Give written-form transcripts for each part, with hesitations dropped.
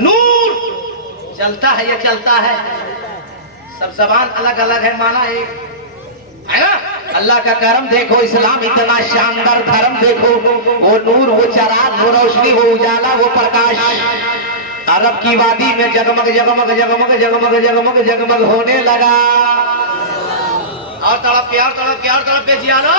नूर चलता है, ये चलता है, सब जबान अलग अलग है, माना एक है ना। अल्लाह का करम देखो, इस्लाम इतना शानदार धर्म देखो, वो नूर, वो चराग, वो रोशनी, वो उजाला, वो प्रकाश अरब की वादी में जगमग जगमग जगमग जगमग जगमग जगमग होने लगा। और तड़प के और तड़प के और तड़प के जियानो।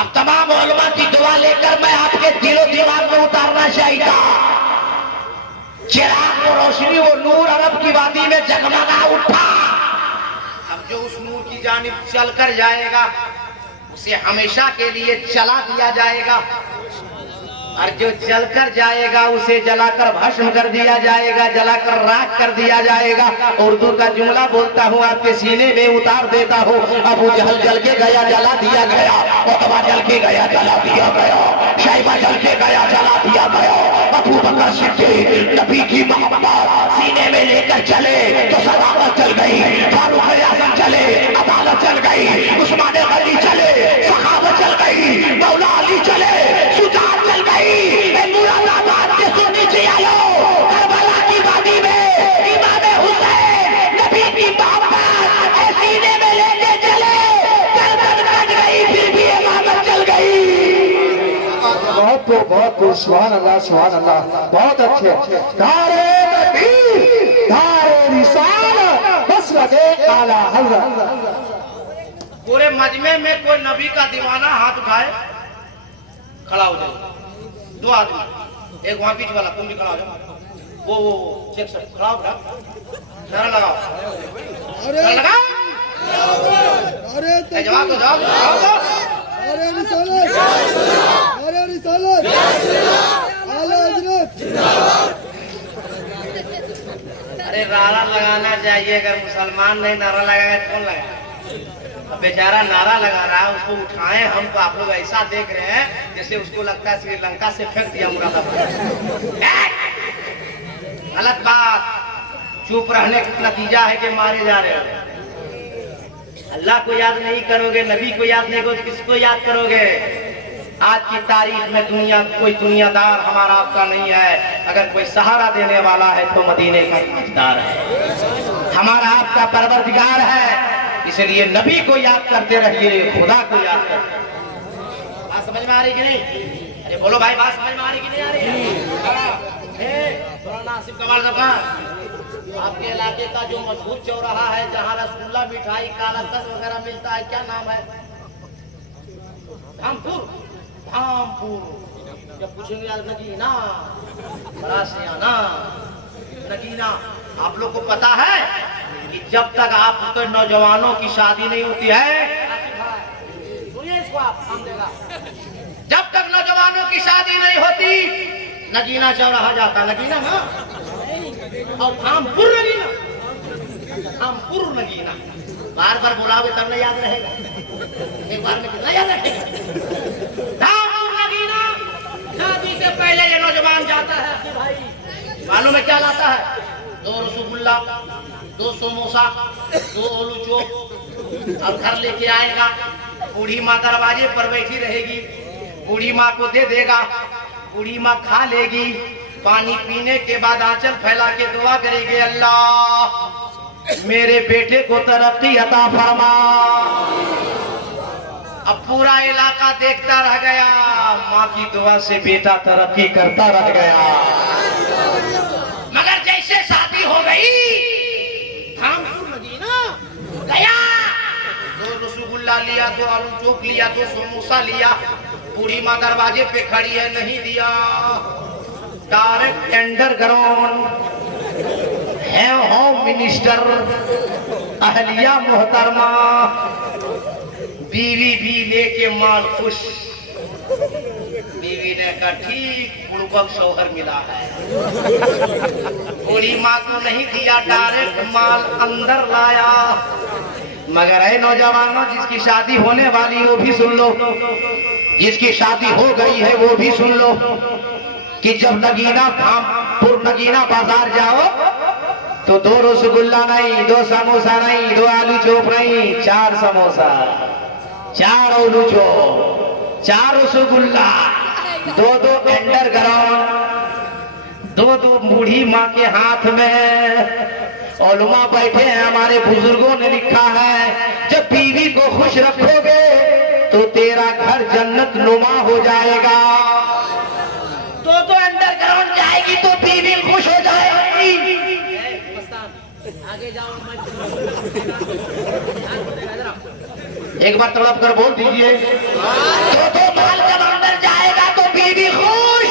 अब तमाम उलमा की दुआ लेकर मैं आपके दिलो दिमाग में उतारना चाहिए, चिराग, वो रोशनी, वो नूर अरब की वादी में जगमगा उठा। अब जो उस नूर की जानिब चलकर जाएगा उसे हमेशा के लिए जला दिया जाएगा, और जो जलकर जाएगा उसे जलाकर भस्म कर दिया जाएगा, जलाकर राख कर दिया जाएगा। उर्दू का जुमला बोलता हूँ, आपके सीने में उतार देता हूँ। अबू जहल जल के गया, जला दिया गया। उतबा जल के गया, जला दिया गया। शैबा जल के गया, जला दिया गया। अबू बकर सिद्दीक नबी की मोहब्बत सीने में लेकर चले तो सदाकत चल गई। फारूक आजम चले, अदालत चल गई। उस्मान गनी चले, सखावत चल गई। मौला अली चले, सुजात चल गई। मुरादाबाद के सोनी जी आयो, करबला की वादी में इमाम हुसैन नबी की मोहब्बत सीने में लेके चले, गर्दन कट गई फिर भी इमामत चल गई। बहुत सुभान अल्लाह, सुभान अल्लाह, बहुत अच्छे। धारे तकबीर, धारे रिसालत, बस लगे आला हज़रत। पूरे मजमे में कोई नबी का दीवाना हाथ उठाए, खड़ा हो जाए। दो आदमी, एक वहां बीच वाला, तुम भी खड़ा हो जाओ। वो चेक सर खड़ा हो, नारा लगाओ, नारा लगाओ। जवाब दो, जवाब दो। अरे रिसालत, अरे रिसालत, आला हज़रत। अरे नारा लगाना चाहिए, अगर मुसलमान नहीं नारा लगाएगा तो कौन लगाएगा? बेचारा नारा लगा रहा है, उसको उठाएं। हम तो आप लोग ऐसा देख रहे हैं जैसे उसको लगता है श्रीलंका से फेंक दिया मुरादाबाद। गलत बात। चुप रहने का नतीजा है कि मारे जा रहे हो। अल्लाह को याद नहीं करोगे, नबी को याद नहीं करोगे, किसको याद करोगे? आज की तारीख में दुनिया, कोई दुनियादार हमारा आपका नहीं है। अगर कोई सहारा देने वाला है तो मदीने का ताजदार है, हमारा आपका परवरदिगार है। इसलिए नबी को याद करते रहिए, खुदा को याद करते। बात समझ में आ रही कि नहीं? अरे बोलो भाई, बात समझ में आ रही कि नहीं आ रही? नासिब कमाल साहब, आपके इलाके का जो मशहूर चौराहा है जहाँ रसगुल्ला, मिठाई, कालाकंद वगैरह मिलता है, क्या नाम है? धामपुर। धामपुर। जब पूछेंगे यार नगीना, बड़ा सियाना नगीना। आप लोग को पता है कि जब तक आपके नौजवानों की शादी नहीं होती है, इसको आप काम देगा, जब तक नौजवानों की शादी नहीं होती नगीना चौराहा जाता। नगीना ना, और धामपुर नगीना, धामपुर नगीना। बार बार बुलाओगे तब नहीं याद रहेगा, एक बार में कितना याद रहेगा? धामपुर नगीना। शादी से पहले ये नौजवान जाता है कि भाई मालूम है क्या लाता है? 2 रसगुल्ला, 2 समोसा, 2 आलू चोप, और घर लेके आएगा। बूढ़ी माँ दरवाजे पर बैठी रहेगी, बूढ़ी माँ को दे देगा, बूढ़ी माँ खा लेगी। पानी पीने के बाद आंचल फैला के दुआ करेगी, अल्लाह मेरे बेटे को तरक्की अता फरमा। अब पूरा इलाका देखता रह गया, माँ की दुआ से बेटा तरक्की करता रह गया। मगर जैसे शादी हो गई, धामपुर मदीना गया, 2 रसगुल्ला लिया, 2 आलू चोप लिया, 2 समोसा लिया। बूढ़ी माँ दरवाजे पे खड़ी है, नहीं दिया। डायरेक्ट टेंडर ग्राउंड है, होम मिनिस्टर अहलिया मोहतरमा, बीवी भी लेके माल खुश। बीवी ने कहा ठीक, बुड़बक शौहर मिला है। बूढ़ी माँ को नहीं दिया, डायरेक्ट माल अंदर लाया। मगर है नौजवानों, जिसकी शादी होने वाली वो भी सुन लो, जिसकी शादी हो गई है वो भी सुन लो कि जब नगीना धामपुर नगीना बाजार जाओ तो 2 रसगुल्ला नहीं, 2 समोसा नहीं, 2 आलू चोप नहीं, 4 समोसा, 4 आलू चोप, 4 रसगुल्ला, 2 अंडरग्राउंड, दो दो बूढ़ी माँ के हाथ में। उलमा बैठे हैं, हमारे बुजुर्गों ने लिखा है जब बीवी को खुश रखोगे तो तेरा घर जन्नत नुमा हो जाएगा। तो अंडरग्राउंड जाएगी तो बीवी खुश हो जाएगी। आगे जाओ, एक बार तड़प कर बोल दीजिए, तो माल जब अंदर जाएगा तो बीवी खुश,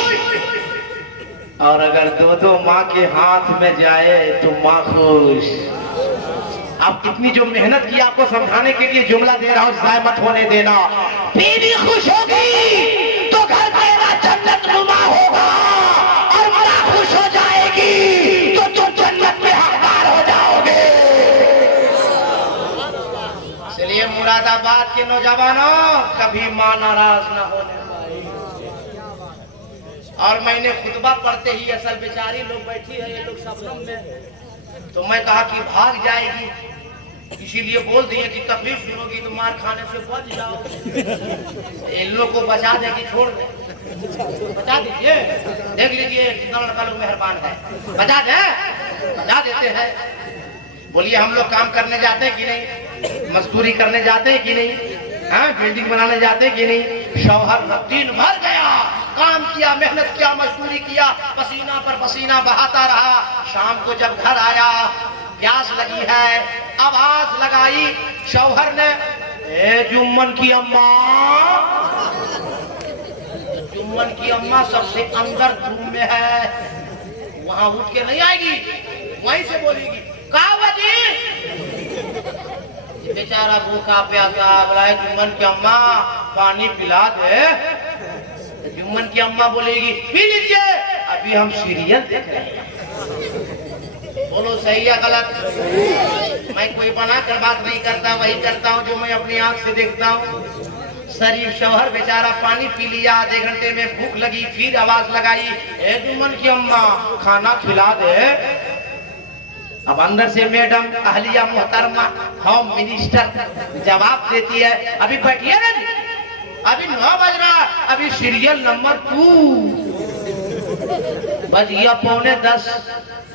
और अगर दो माँ के हाथ में जाए तो माँ खुश। अब इतनी जो मेहनत की आपको समझाने के लिए जुमला दे रहा हूँ, जाय मत होने देना। बीवी खुश होगी तो घर तेरा जन्नत नुमा होगा, और माँ खुश हो जाएगी तो तुम जन्नत में हकदार हो जाओगे। इसलिए मुरादाबाद के नौजवानों, कभी माँ नाराज ना होने पाए। और मैंने खुतबा पढ़ते ही असल बेचारी लोग बैठी है, ये लोग सपनम में, तो मैं कहा कि भाग जाएगी, इसीलिए बोल दिए कि तकलीफ सुनोगी तो मार खाने से बच जाओ। इन लोग को बचा दे कि छोड़ दे, बचा दीजिए। देख लीजिए कितना लड़का लोग मेहरबान है, बचा देते हैं। बोलिए हम लोग काम करने जाते हैं कि नहीं, मजदूरी करने जाते हैं कि नहीं, हाँ बिल्डिंग बनाने जाते हैं कि नहीं। शौहर दिन भर गया, काम किया, मेहनत किया, मजदूरी किया, पसीना पर पसीना बहाता रहा। शाम को जब घर आया, प्यास लगी है, आवाज लगाई शौहर ने, ए जुम्मन की अम्मा। जुम्मन की अम्मा सबसे अंदर रूम में है, वहां उठ के नहीं आएगी, वहीं से बोलेगी कहा वजी। बेचारा भूखा प्यासा बोला, जुम्मन की अम्मा पानी पिला दे। जुम्मन की अम्मा बोलेगी पी लीजिए, अभी हम सीरियल देख रहे हैं। बोलो सही या गलत? मैं कोई बना कर बात नहीं करता, वही करता हूँ जो मैं अपनी आंख से देखता हूँ। शरीफ शौहर बेचारा पानी पी लिया, आधे घंटे में भूख लगी, फिर आवाज लगाई, ए जुम्मन की अम्मा खाना खिला दे। अब अंदर से मैडम अहलिया मोहतरमा होम मिनिस्टर जवाब देती है, अभी बैठिए ना जी, अभी 9 बज रहा, अभी सीरियल नंबर 2 बज गया, 9:45।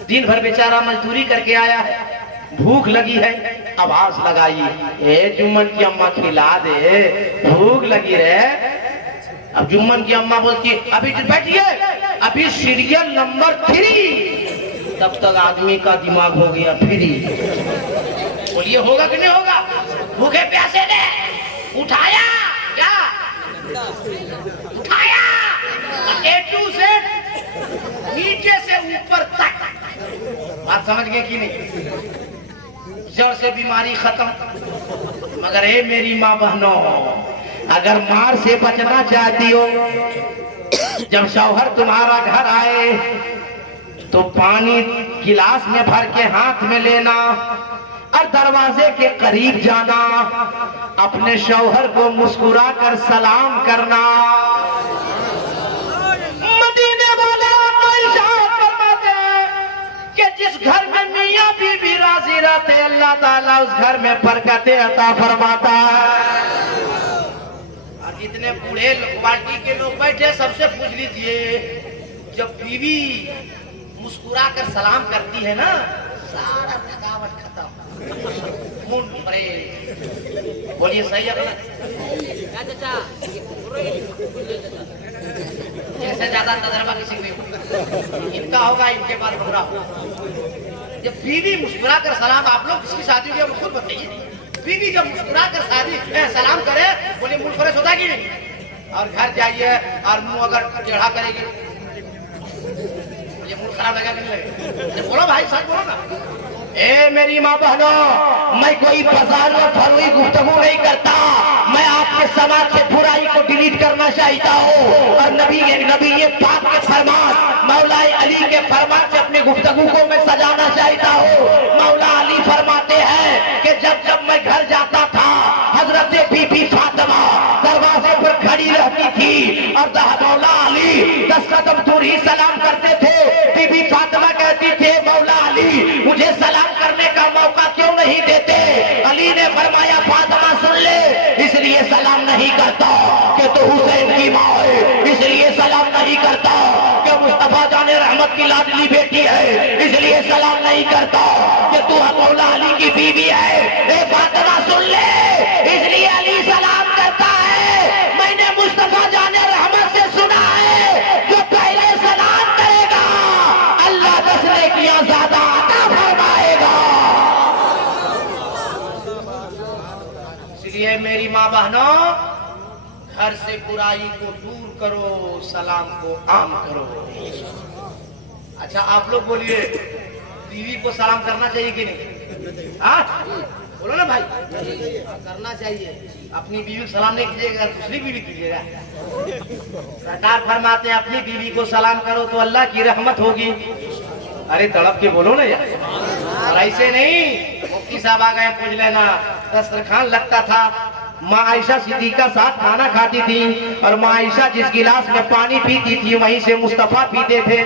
दिन भर बेचारा मजदूरी करके आया है, भूख लगी है, आवाज लगाई, ए जुम्मन की अम्मा खिला दे, भूख लगी रे। अब जुम्मन की अम्मा बोलती अभी बैठिए, अभी सीरियल नंबर 3। तब तक आदमी का दिमाग हो गया फ्री। बोलिए होगा कि नहीं होगा? भूखे प्यासे ने उठाया, क्या उठाया, A to Z नीचे से ऊपर तक। बात समझ गए कि नहीं? जड़ से बीमारी खत्म। मगर हे मेरी माँ बहनों, अगर मार से बचना चाहती हो, जब शौहर तुम्हारा घर आए तो पानी गिलास में भर के हाथ में लेना और दरवाजे के करीब जाना, अपने शौहर को मुस्कुरा कर सलाम करना। मदीने वाले इरशाद फरमाते हैं कि जिस घर में मियां बीबी राजी रहते, अल्लाह ताला उस घर में बरकतें अता फरमाता है। और जितने बूढ़े पार्टी के लोग बैठे, सबसे पूछ लीजिए, जब बीवी मुस्कुरा कर सलाम करती है ना, सारा थकावट खत्म, मूड फ्रेश। बोलिए सही है गलत? जैसे ज्यादा तजर्बा किसी को इनका होगा, इनके बाद बुरा होगा। जब बीवी मुस्कुरा कर सलाम, आप लोग किसकी शादी हुई है खुद बताइए, बीवी जब मुस्कुरा कर शादी सलाम करे, बोलिए मूड फ्रेश होता कि नहीं? और घर जाइए और मुंह अगर टेढ़ा करेगी, ये मूड खराब लगा नहीं लगे? बोलो भाई, सच बोलो ना। ए मेरी माँ बहनों, मैं कोई बाजार में फरुई गुफ्तगू नहीं करता, मैं आपके समाज से बुराई को डिलीट करना चाहता हूँ और नबी ये पाक के फरमान, मौला अली के फरमान से अपनी गुफ्तगू को मैं सजाना चाहता हूँ। मौला अली फरमाते हैं कि जब जब मैं घर जाता था, हजरत बीबी फातिमा दरवाजे पर खड़ी रहती थी और मौला अली 10 कदम दूर ही सलाम करते थे। बीबी फातिमा कहती थी, मौला अली मुझे सलाम करने का मौका क्यों नहीं देते? अली ने फरमाया, फातिमा सुन ले, इसलिए सलाम नहीं करता कि तू हुसैन की माँ है, इसलिए सलाम नहीं करता कि मुस्तफा जाने रहमत रहमत की लाडली बेटी है, इसलिए सलाम नहीं करता कि तू मौला अली की बीवी है। एक बात ना सुन ले, इसलिए अली सलाम करता है। मैंने मुस्तफा जाने रहमत से सुना है, जो पहले सलाम करेगा अल्लाह 10 नेकियां ज्यादा अता फरमाएगा। इसलिए मेरी माँ बहनों, घर से बुराई को दूर करो, सलाम को आम करो। अच्छा आप लोग बोलिए, बीवी को सलाम करना चाहिए कि नहीं? हाँ बोलो ना भाई, करना चाहिए। अपनी बीवी को सलाम नहीं कीजिएगा, दूसरी बीवी कीजिएगा। सरकार फरमाते हैं अपनी बीवी को सलाम करो तो अल्लाह की रहमत होगी। अरे तड़प के बोलो ना यार, और ऐसे नहीं मुफ्ती साहब आ गए पूछ लेना। दस्तरखान लगता था, माँ आयशा सिद्दीका साथ खाना खाती थी, और माँ आयशा जिस गिलास में पानी पीती थी वहीं से मुस्तफा पीते थे।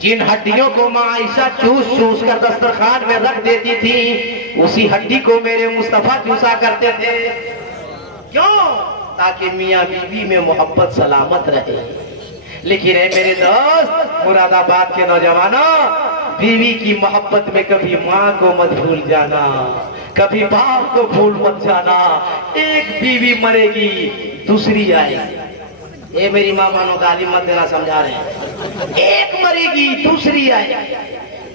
जिन हड्डियों को माँ आयशा चूस चूस कर दस्तरखान में रख देती थी, उसी हड्डी को मेरे मुस्तफा चूसा करते थे। क्यों? ताकि मियाँ बीवी में मोहब्बत सलामत रहे। लेकिन है मेरे दोस्त मुरादाबाद के नौजवानों, बीवी की मोहब्बत में कभी माँ को मत भूल जाना, कभी बाप को भूल मत जाना। एक बीवी मरेगी दूसरी आएगी। ये मेरी माँ मानो गाली मत देना, समझा रहे हैं। एक मरेगी दूसरी आएगी,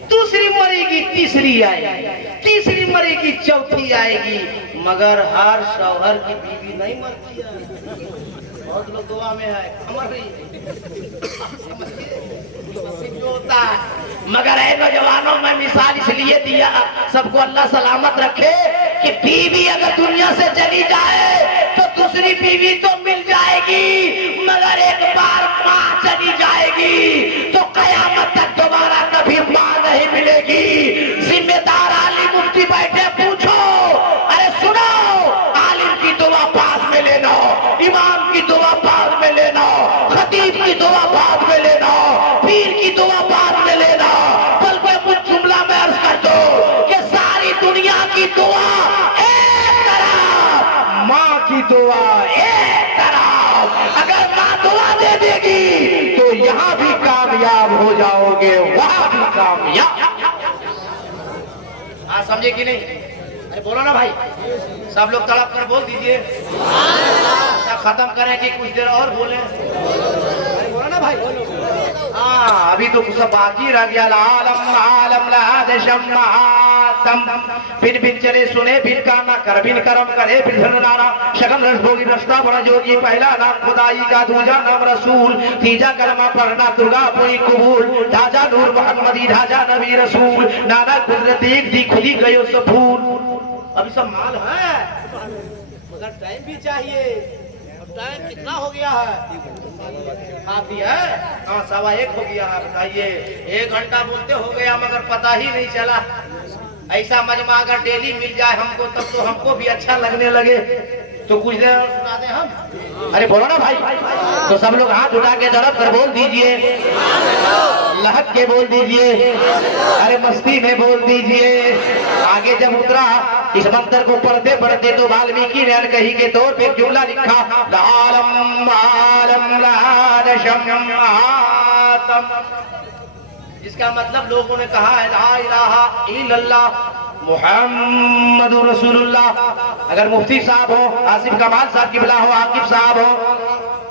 दूसरी मरेगी तीसरी आएगी, तीसरी मरेगी चौथी आएगी, मगर हर शौहर की बीवी नहीं मरती है। बहुत लोग दुआ में है मर रही जो होता है। मगर है नौजवानों, मैं मिसाल इसलिए दिया सबको अल्लाह सलामत रखे कि बीवी अगर दुनिया से चली जाए तो दूसरी बीवी तो मिल जाएगी, मगर एक बार माँ चली जाएगी तो कयामत तक दोबारा कभी माँ नहीं मिलेगी। जिम्मेदार आलिम मुफ्ती बैठे, पूछो, अरे सुनो, आलिम की दुआ पास में लेना, इमाम की दुआ पास में लेना, खतीब की दुआ पास में लेना, पीर की दुआ पास में लेना। बल्कि कुछ जुमला में अर्ज कर दो कि सारी दुनिया की दुआ एक तरफ, माँ की दुआ एक तरफ। अगर माँ दुआ दे देगी तो यहाँ भी कामयाब हो जाओगे, वहां भी कामयाब। हाँ समझे कि नहीं? अरे बोलो ना भाई, सब लोग तड़प कर बोल दीजिए। क्या खत्म करें कि कुछ देर और बोले? अरे बोलो ना भाई। हाँ अभी तो सब बाकी रह गया। आलम आलम लादशम आतम, बिन बिन चले सुने बिन काना कर, बिन करम करे बिन नारा, शगन रस भोगी रस्ता बड़ा जोगी। पहला नाम खुदाई का, दूजा नाम रसूल, तीजा कलमा पढ़ना दुर्गा कोई कबूल। ढाजा नूर मोहम्मदी, ढाजा नबी रसूल, नाना कुदरत एक दी खुली गयो सब फूल। अभी सब माल है मगर टाइम भी चाहिए। टाइम कितना हो गया है? काफी है? हाँ 1:15 हो गया है। बताइए, 1 घंटा बोलते हो गया मगर पता ही नहीं चला। ऐसा मजमा अगर डेली मिल जाए हमको, तब तो हमको भी अच्छा लगने लगे। तो कुछ देर और सुना दे हम। अरे बोलो ना भाई। तो सब लोग हाथ उठा के तड़प कर बोल दीजिए, लहक के बोल दीजिए, अरे मस्ती में बोल दीजिए। आगे जब उतरा इस मंत्र को पढ़ते पढ़ते तो वाल्मीकि ने कही के तौर पे जुमला लिखा, लालम आलम लादशम आतम। इसका मतलब लोगों ने कहा है ला इलाहा इल्लल्लाह मुहम्मदुर रसूलुल्लाह। अगर मुफ्ती साहब हो, आसिफ कमाल साहब की बिला हो, आकिब साहब हो,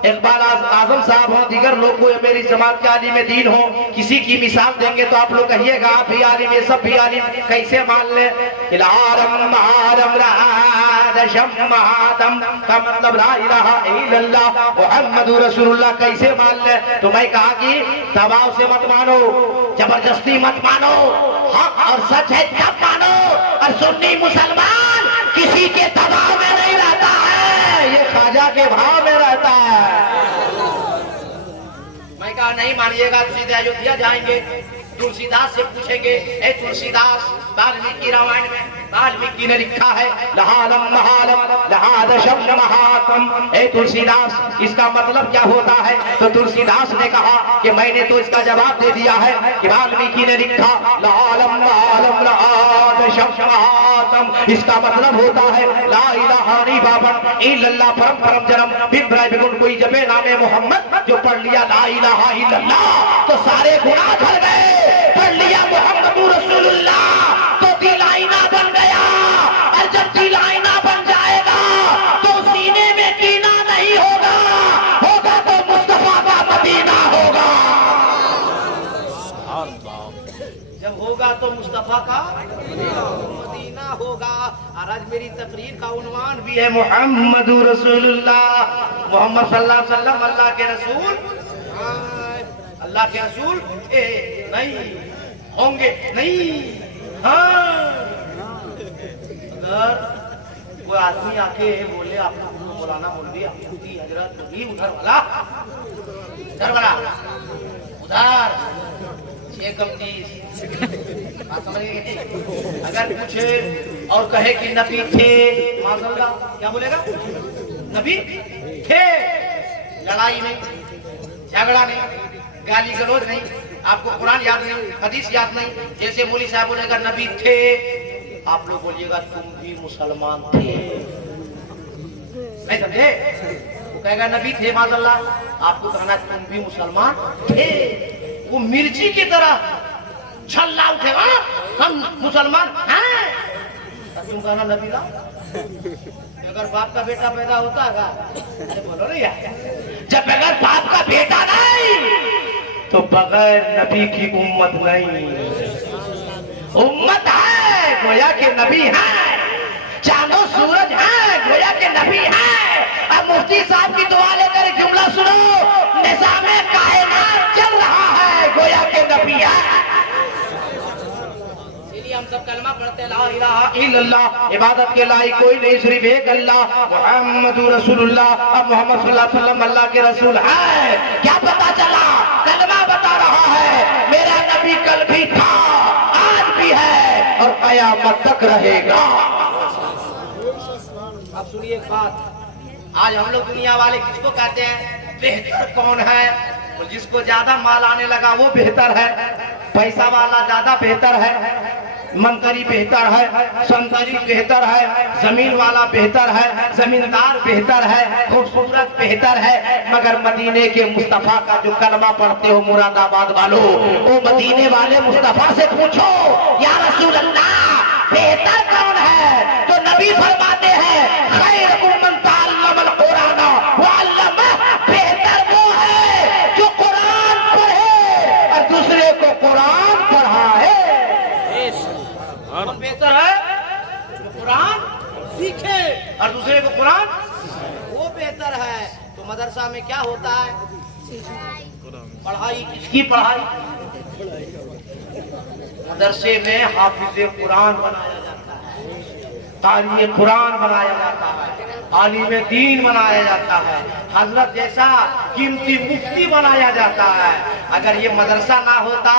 इकबाल आजम साहब हो, दीगर लोग को मेरी समाज के आलिम दीन हो, किसी की मिसाल देंगे तो आप लोग कहिएगा आप भी आलिम, ये सब भी आलिम। कैसे मान ले? आलम आलम लादशम आतम का मतलब ला इलाहा इल्लल्लाह मुहम्मदुर रसूलुल्लाह। कैसे मान ले? तो मैं कहा कि दबाव से मत मानो, जबरदस्ती मत मानो, हक और सच है तब मानो। और सुन्नी मुसलमान किसी के दबाव में नहीं रहता है, ये ख्वाजा के भाव में रहता है। मैं कहा नहीं मानिएगा तो सीधे अयोध्या जाएंगे, तुलसीदास से पूछेंगे, ए तुलसीदास वाल्मीकि रामायण में वाल्मीकि ने लिखा है लहालम महालम लहादशम महात्म। ए तुलसीदास, इसका मतलब क्या होता है? तो तुलसीदास ने कहा कि मैंने तो इसका जवाब दे दिया है कि वाल्मीकि ने लिखा लहालम महालम लहादशम महात्म। इसका मतलब होता है ला इलाहा इल्लल्लाह परम परम जन्म बिब्राय बिगुन कोई जबे नामे मोहम्मद। जो पढ़ लिया ला इलाहा इल्लल्लाह तो सारे गुनाह धर गए। पढ़ लिया मोहम्मदुर रसूलुल्लाह तो दिल आईना बन गया। और जब दिल आईना बन जाएगा तो सीने में कीना नहीं होगा, होगा तो मुस्तफा का मदीना होगा। जब होगा तो मुस्तफा का मदीना होगा। और आज मेरी तकरीर का उन्वान भी है मोहम्मदुर रसूलुल्लाह। मोहम्मद सल्लल्लाहु अलैहि वसल्लम अल्लाह के रसूल, अल्लाह के रसूल नहीं होंगे नहीं। हाँ, अगर कोई आदमी आके बोले आप मौलाना मौलवी मुफ्ती हजरत नबी उधर वाला उधर 6 कम 30 अगर पूछे और कहे कि नबी थे, माशाअल्लाह क्या बोलेगा? नबी थे। लड़ाई नहीं, झगड़ा नहीं, गाली गलौज नहीं, आपको कुरान याद नहीं, हदीस याद नहीं। जैसे मौलवी साहब बोलेगा नबी थे, आप लोग बोलिएगा तुम भी मुसलमान थे। नहीं समझे? वो कहेगा नबी थे माशाअल्लाह, आपको कहना तुम भी मुसलमान थे। वो मिर्ची की तरह छल्ला उठेगा, हम मुसलमान हैं। तुम कहना नबी ला। अगर बाप का बेटा पैदा होता है बोलो नहीं यार, जब बगैर बाप का बेटा नहीं तो बगैर नबी की उम्मत नहीं। उम्मत है गोया के नबी है, चांदो सूरज है गोया के नबी है। अब मुफ्ती साहब की दुआ लेकर जुमला सुनो, निज़ामे कायनात चल रहा है गोया के नबी है। हम सब कलमा पढ़ते ला इलाहा इल्लल्लाह, इबादत के लायक कोई नहीं सिर्फ एक अल्लाह मुहम्मदुर रसूलुल्लाह। अब मोहम्मद सल्लल्लाहु अलैहि वसल्लम अल्लाह के रसूल है। क्या पता चला? कलमा बता रहा है मेरा नबी कल भी था, आज भी है और कयामत तक रहेगा। अब सुनिए एक बात, आज हम लोग दुनिया वाले किसको कहते हैं बेहतर कौन है? तो जिसको ज्यादा माल आने लगा वो बेहतर है, पैसा वाला ज्यादा बेहतर है, मंत्री बेहतर है, संतरी बेहतर है, जमीन वाला बेहतर है, जमींदार बेहतर है, खूबसूरत बेहतर है। मगर मदीने के मुस्तफा का जो कलमा पढ़ते हो मुरादाबाद वालों, वो मदीने वाले मुस्तफा से पूछो या रसूल अल्लाह बेहतर कौन है? तो नबी फरमाते हैं खैरुकुम मन तअल्लमल कुरान व अल्लमह। बेहतर वो है जो कुरान पढ़े और दूसरे को कुरान पढ़ाए। कौन बेहतर है? जो कुरान सीखे और दूसरे को कुरान, वो बेहतर है। तो मदरसा में क्या होता है? पढ़ाई। किसकी पढ़ाई? मदरसे में हाफिज कुरान बनाया जाता है, तारी कुरान बनाया जाता है, आलिम दीन बनाया जाता है, हजरत जैसा कीमती मुफ्ती बनाया जाता है। अगर ये मदरसा ना होता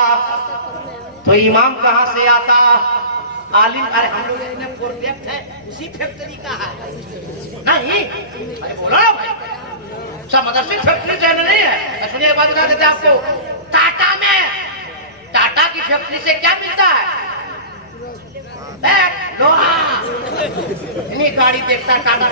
तो इमाम कहाँ से आता? आलिम। अरे हम लोग ने प्रोजेक्ट है उसी फैक्ट्री का है नहीं? अरे बोलो ना भाई, सब मदरसे फैक्ट्री से नहीं है। सुनिए बात बता देते आपको, टाटा में, टाटा की फैक्ट्री से क्या मिलता है? लोहा। इन्हीं गाड़ी देखता टाटा